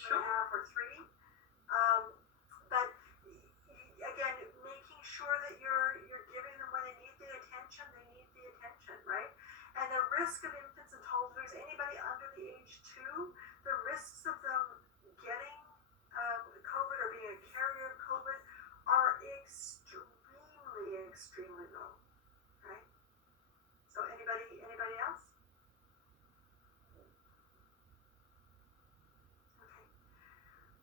two and a half, or three. But again, making sure that you're giving them when they need the attention, right? And the risk of infants and toddlers, anybody under the age 2, the risks of them getting COVID or being a carrier of COVID are extremely low, right? So anybody else? Okay.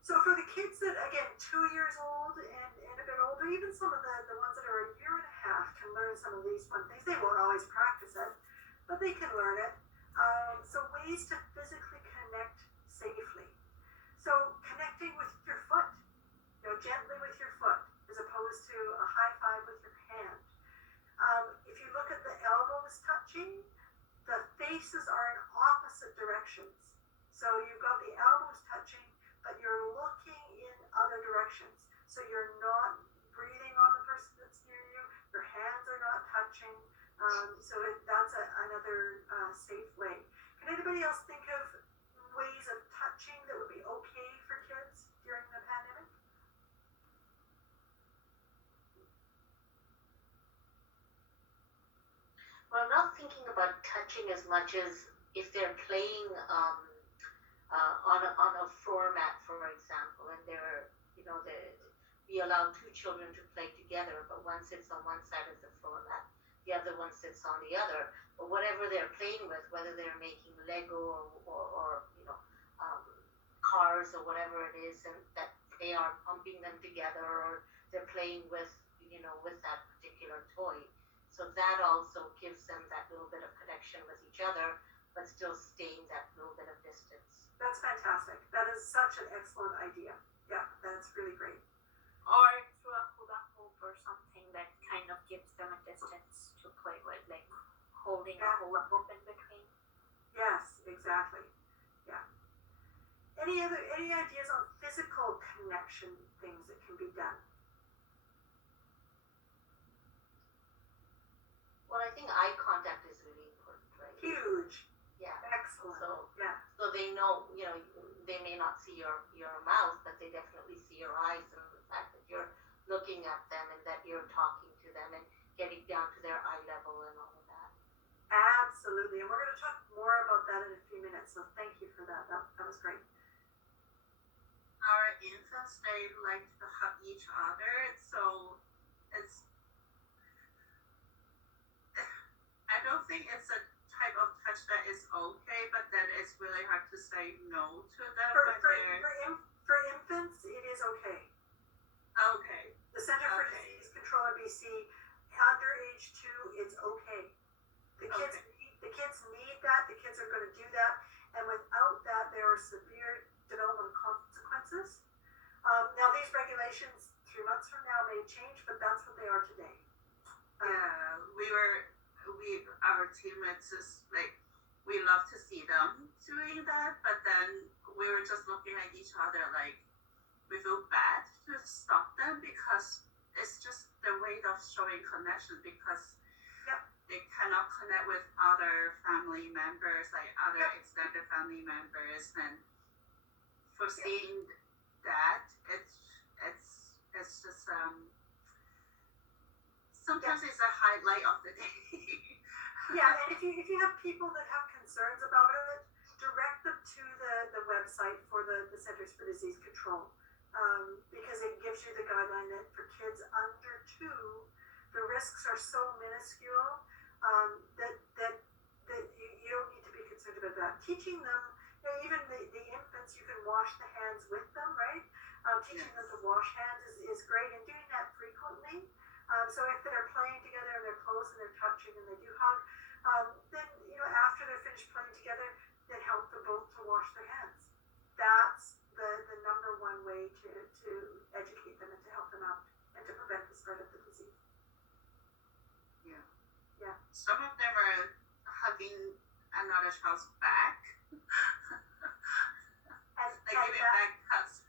So for the kids that, again, 2 years old and a bit older, even some of the ones that are a year and a half can learn some of these fun things. They won't always practice it, but they can learn it. So ways to physically connect safely. So connecting with your foot, gently with your foot, as opposed to a high five with your hand. If you look at the elbows touching, the faces are in opposite directions. So you've got the elbows touching, but you're looking in other directions. So you're not breathing on the person that's near you. Your hands are not touching. That's another safe way. Can anybody else think of ways of touching that would be okay for kids during the pandemic? Well, I'm not thinking about touching as much as if they're playing on a floor mat, for example, and we allow 2 children to play together, but one sits on one side of the floor mat, the other one sits on the other. But whatever they're playing with, whether they're making Lego or cars or whatever it is, and that they are pumping them together, or they're playing with that particular toy. So that also gives them that little bit of connection with each other, but still staying that little bit of distance. That's fantastic. That is such an excellent idea. Yeah, that's really great. Or through a hula hoop or something that kind of gives them a distance to play with, like holding a hula hoop in between. Yes, exactly. Yeah. Any ideas on physical connection things that can be done? Well, I think eye contact is really important, right? Huge. Yeah. Excellent. So they know, they may not see your mouth, but they definitely see your eyes, and the fact that you're looking at them and that you're talking to them and getting down to their eye level and all of that. Absolutely. And we're going to talk more about that in a few minutes. So thank you for that. That was great. Our infants, they like to hug each other. So I don't think it's a type of touch that is okay, but then it's really hard to say no to them. For infants, it is okay. Okay. The Center for Disease Control in BC, under age 2, it's okay. The kids need that. The kids are going to do that, and without that, there are severe developmental consequences. Now, these regulations 3 months from now may change, but that's what they are today. Our teammates is like, we love to see them doing that, but then we were just looking at each other like we feel bad to stop them, because it's just the way of showing connection, because they cannot connect with other family members, like other extended family members, and for seeing that, it's just sometimes it's a highlight of the day. Yeah, and if you have people that have concerns about it, direct them to the website for the Centers for Disease Control, because it gives you the guideline that for kids under 2, the risks are so minuscule that you don't need to be concerned about that. Teaching them, even the infants, you can wash the hands with them, right? Teaching them to wash hands is great, and doing that frequently. So if they're playing together and they're close and they're touching and they do hug, then after they're finished playing together, then help them both to wash their hands. That's the number one way to educate them and to help them out and to prevent the spread of the disease. Yeah. Some of them are hugging another child's back. Giving back hugs.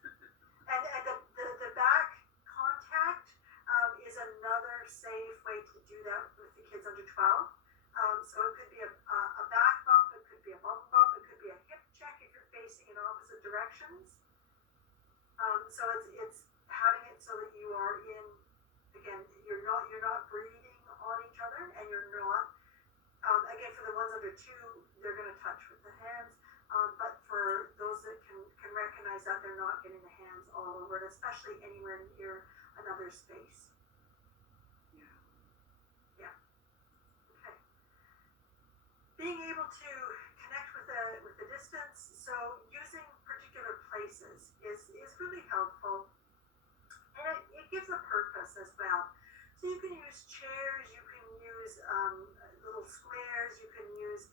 And the back contact is another safe way to do that with the kids under 12. So it could be a back bump, it could be a bum bump, it could be a hip check if you're facing in opposite directions. So it's having it so that you are in, again, you're not breathing on each other, and you're not, again, for the ones under 2, they're going to touch with the hands, but for those that can recognize that, they're not getting the hands all over it, especially anywhere near another space. Yeah. Okay. Being able to connect with the distance, so using particular places is really helpful, and it gives a purpose as well. So you can use chairs, you can use little squares, you can use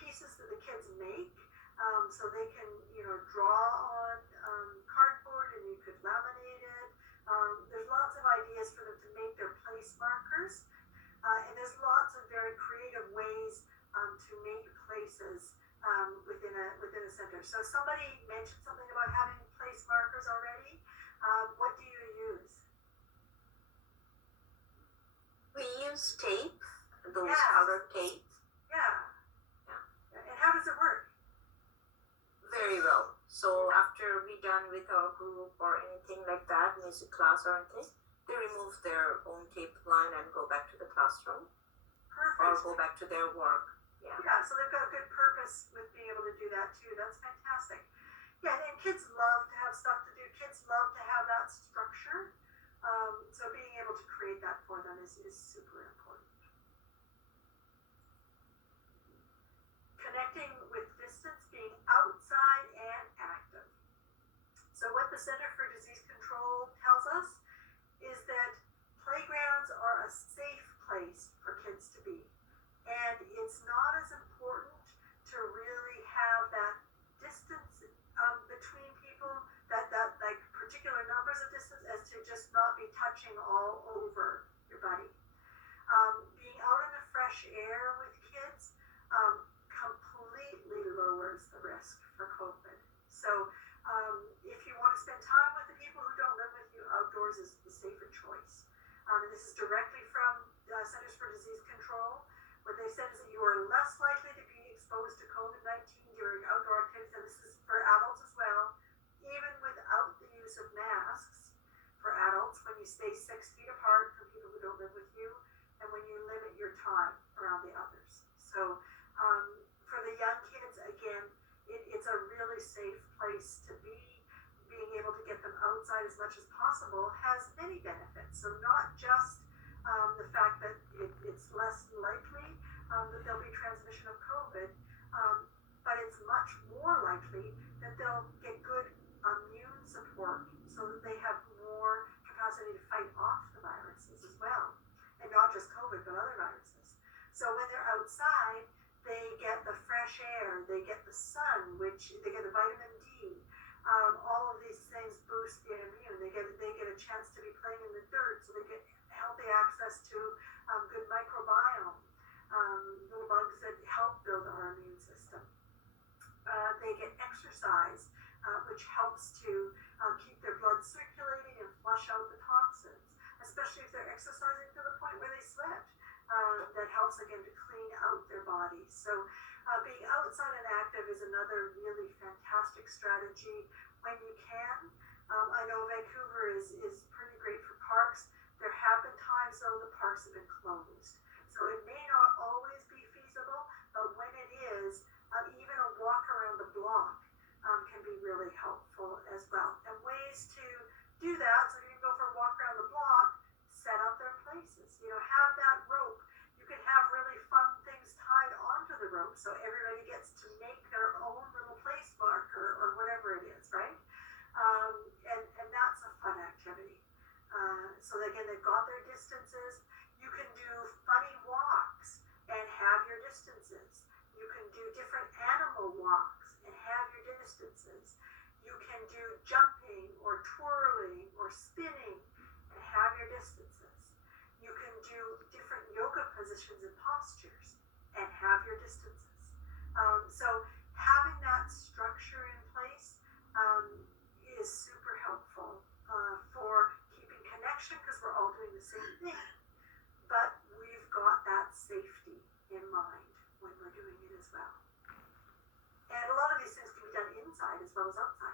pieces that the kids make, so they can draw on cardboard, and you could laminate it. There's lots of ideas for them to make their place markers, and there's lots of very creative ways to make places within a center. So somebody mentioned something about having place markers already. What do you use? We use tape, those Yes. color tape, Yeah. And how does it work? very well. So after we done with our group or anything like that, music class or anything, they remove their own tape line and go back to the classroom or Perfect. go back to their work. Yeah, so they've got a good purpose with being able to do that too. That's fantastic. Yeah, and kids love to have stuff to do. Kids love to have that structure. So being able to create that for them is super important. Connecting with distance, being outside and active. So what the Center for Disease Control tells us is that playgrounds are a safe place for kids to be. And it's not as important to really have that distance between people, that like particular numbers of distance, as to just not be touching all over your buddy. Being out in the fresh air with kids completely lowers the risk for COVID. So if you want to spend time with the people who don't live with you, outdoors is the safer choice. And this is directly from Centers for Disease Control. What they said is that you are less likely to be exposed to COVID-19 during outdoor activities, and this is for adults as well, even without the use of masks for adults, when you stay 6 feet apart from people who don't live with you, and when you limit your time around the others. So for the young kids, again, it's a really safe place to be. Being able to get them outside as much as possible has many benefits. So not just the fact that it's less likely that there'll be transmission of COVID, but it's much more likely that they'll get good immune support, so that they have more capacity to fight off the viruses as well, and not just COVID, but other viruses. So when they're outside, they get the fresh air, they get the sun, which they get the vitamin D. All of these things boost the immune. They get a chance to be playing in the dirt, so they get healthy access to good microbiome, little bugs that help build our immune system. They get exercise, which helps to keep their blood circulating and flush out the toxins, especially if they're exercising to the point where they sweat. That helps again to clean out their bodies. So being outside and active is another really fantastic strategy when you can. I know Vancouver is pretty great for parks. There have been times though the parks have been closed. So it may not always be feasible, but when it is, even a walk around the block can be really helpful as well. And ways to do that, so you can go for a walk around the block, set up their places. Have that rope. You can have really fun things tied onto the rope, so everybody gets to make their own little place marker or whatever it is, right? And that's a fun activity. So again, they've got their distances. You can do funny walks and have your distances. You can do different animal walks and have your distances. You can do jumping or twirling or spinning and have your distances. You can do different yoga positions and postures and have your distances. So having that structure in place is super helpful for keeping connection, because we're all doing the same thing, but we've got that safety in mind when we're doing it as well. And a lot of these things can be done inside as well as outside.